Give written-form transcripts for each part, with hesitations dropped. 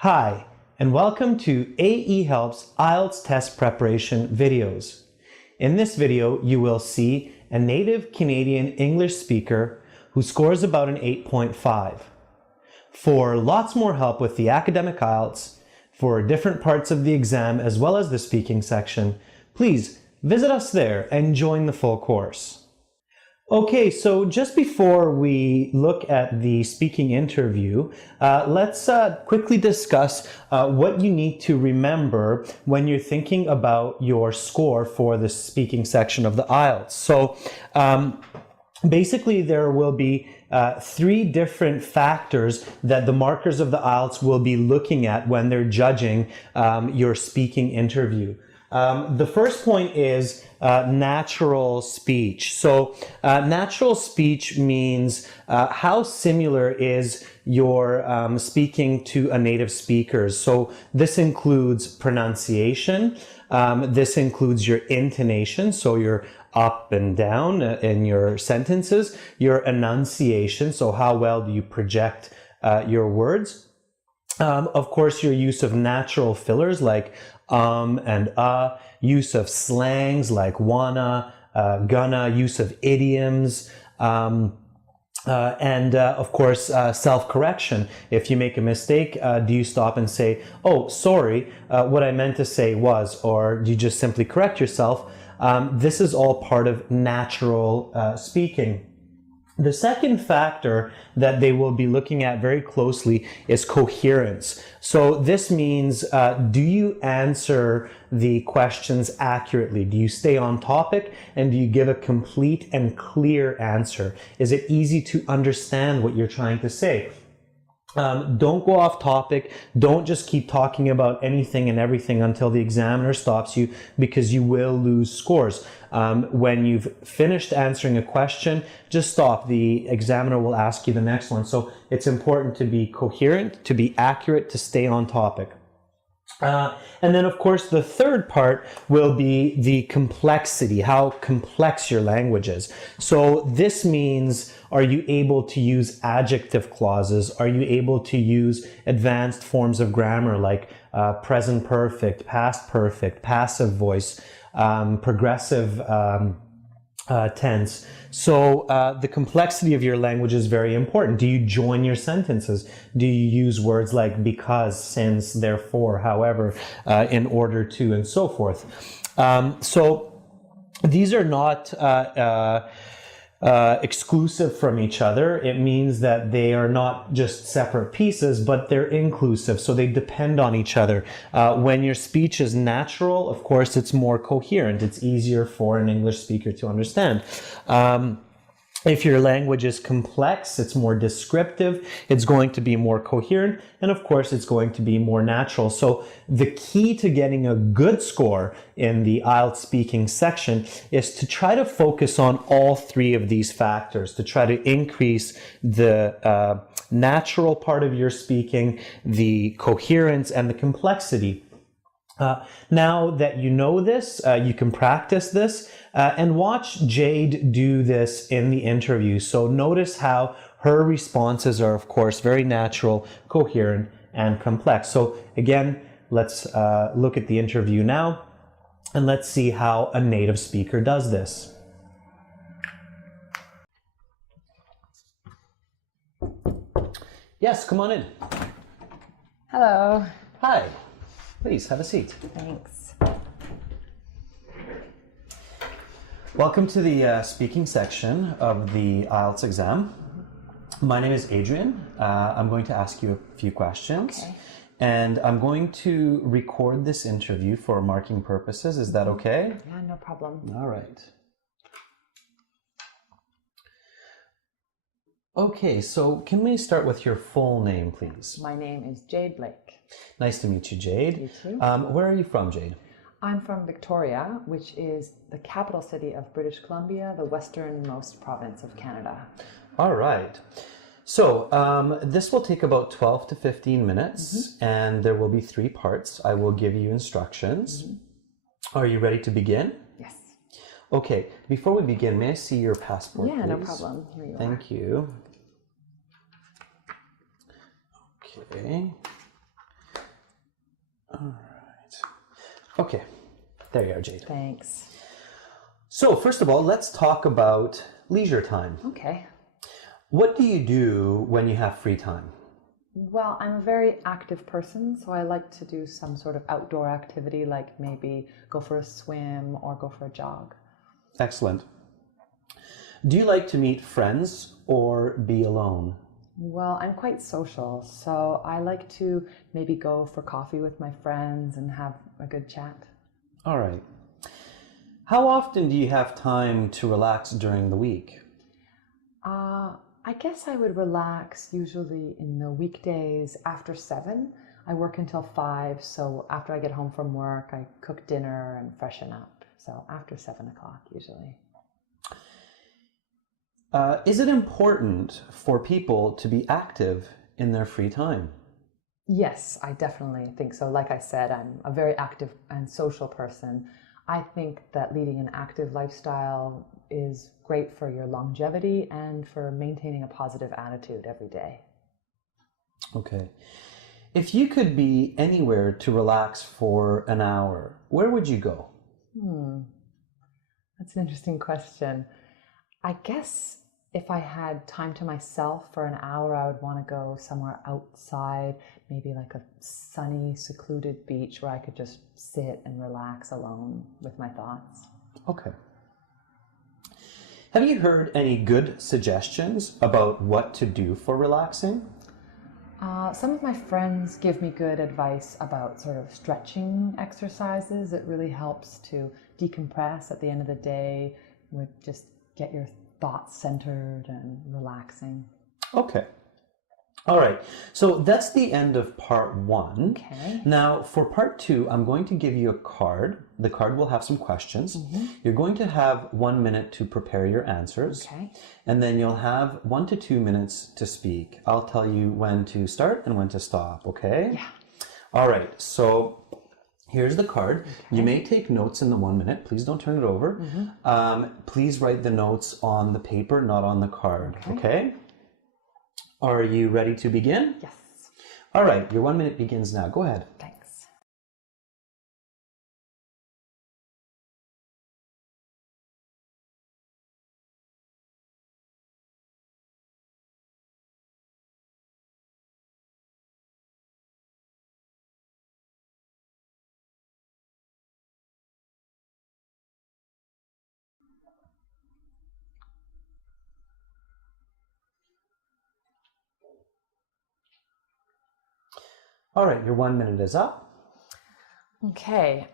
Hi, and welcome to AE Helps IELTS test preparation videos. In this video, you will see a native Canadian English speaker who scores about an 8.5. For lots more help with the academic IELTS, for different parts of the exam as well as the speaking section, please visit us there and join the full course. Okay, so just before we look at the speaking interview, let's quickly discuss what you need to remember when you're thinking about your score for the speaking section of the IELTS. So basically there will be three different factors that the markers of the IELTS will be looking at when they're judging your speaking interview. The first point is natural speech. So natural speech means how similar is your speaking to a native speaker. So this includes pronunciation, this includes your intonation, so your up and down in your sentences, your enunciation, so how well do you project your words. Of course, your use of natural fillers like and use of slangs like wanna, gonna, use of idioms, and of course, self-correction. If you make a mistake, do you stop and say, oh, sorry, what I meant to say was, or do you just simply correct yourself? This is all part of natural speaking. The second factor that they will be looking at very closely is coherence. So this means, do you answer the questions accurately? Do you stay on topic and do you give a complete and clear answer? Is it easy to understand what you're trying to say? Don't go off topic. Don't just keep talking about anything and everything until the examiner stops you, because you will lose scores. When you've finished answering a question, just stop. The examiner will ask you the next one. So it's important to be coherent, to be accurate, to stay on topic. And then, of course, the third part will be the complexity, how complex your language is. So this means, are you able to use adjective clauses? Are you able to use advanced forms of grammar like present perfect, past perfect, passive voice, progressive tense? So the complexity of your language is very important. Do you join your sentences? Do you use words like because, since, therefore, however, in order to, and so forth? So these are not exclusive from each other. It means that they are not just separate pieces, but they're inclusive, so they depend on each other. When your speech is natural, of course, it's more coherent. It's easier for an English speaker to understand. If your language is complex, it's more descriptive, it's going to be more coherent, and of course, it's going to be more natural. So the key to getting a good score in the IELTS speaking section is to try to focus on all three of these factors, to try to increase the natural part of your speaking, the coherence, and the complexity. Now that you know this, you can practice this and watch Jade do this in the interview. So notice how her responses are, of course, very natural, coherent, and complex. So again, let's look at the interview now, and let's see how a native speaker does this. Yes, come on in. Hello. Hi. Please have a seat. Thanks. Welcome to the speaking section of the IELTS exam. My name is Adrian. I'm going to ask you a few questions. Okay. And I'm going to record this interview for marking purposes. Is that okay? Yeah, no problem. All right. Okay, so can we start with your full name, please? My name is Jade Blake. Nice to meet you, Jade. You too. Where are you from, Jade? I'm from Victoria, which is the capital city of British Columbia, the westernmost province of Canada. All right. So this will take about 12 to 15 minutes, and there will be three parts. I will give you instructions. Are you ready to begin? Yes. Okay, before we begin, may I see your passport, Yeah, no please? problem. Here you are. Thank you. Okay. All right. Okay. There you are, Jade. Thanks. So first of all, let's talk about leisure time. Okay. What do you do when you have free time? Well, I'm a very active person, so I like to do some sort of outdoor activity, like maybe go for a swim or go for a jog. Excellent. Do you like to meet friends or be alone? Well, I'm quite social, so I like to maybe go for coffee with my friends and have a good chat. All right. How often do you have time to relax during the week? I guess I would relax usually in the weekdays after 7. I work until 5, so after I get home from work, I cook dinner and freshen up. So after 7 o'clock usually. Is it important for people to be active in their free time? Yes, I definitely think so. Like I said, I'm a very active and social person. I think that leading an active lifestyle is great for your longevity and for maintaining a positive attitude every day. Okay. If you could be anywhere to relax for an hour, where would you go? That's an interesting question. I guess if I had time to myself for an hour, I would want to go somewhere outside, maybe like a sunny, secluded beach where I could just sit and relax alone with my thoughts. Okay. Have you heard any good suggestions about what to do for relaxing? Some of my friends give me good advice about sort of stretching exercises. It really helps to decompress at the end of the day with just get your thoughts centered and relaxing. Okay. All right. So that's the end of part 1. Okay. Now for part 2, I'm going to give you a card. The card will have some questions. You're going to have 1 minute to prepare your answers. Okay. And then you'll have 1 to 2 minutes to speak. I'll tell you when to start and when to stop, okay? Yeah. All right. So here's the card. You may take notes in the 1 minute. Please don't turn it over. Please write the notes on the paper, not on the card, okay? Are you ready to begin? Yes. All right, your 1 minute begins now. Go ahead. Thanks. All right, your 1 minute is up. Okay.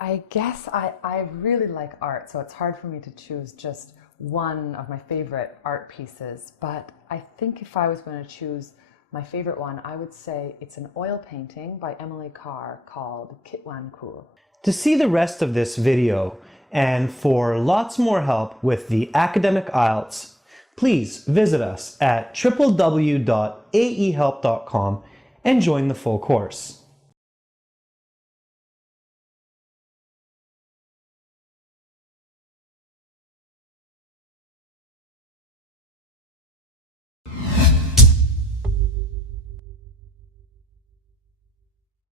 I guess I really like art, so it's hard for me to choose just one of my favorite art pieces. But I think if I was going to choose my favorite one, I would say it's an oil painting by Emily Carr called Kitwan Kur. To see the rest of this video and for lots more help with the academic IELTS, please visit us at www.aehelp.com and join the full course.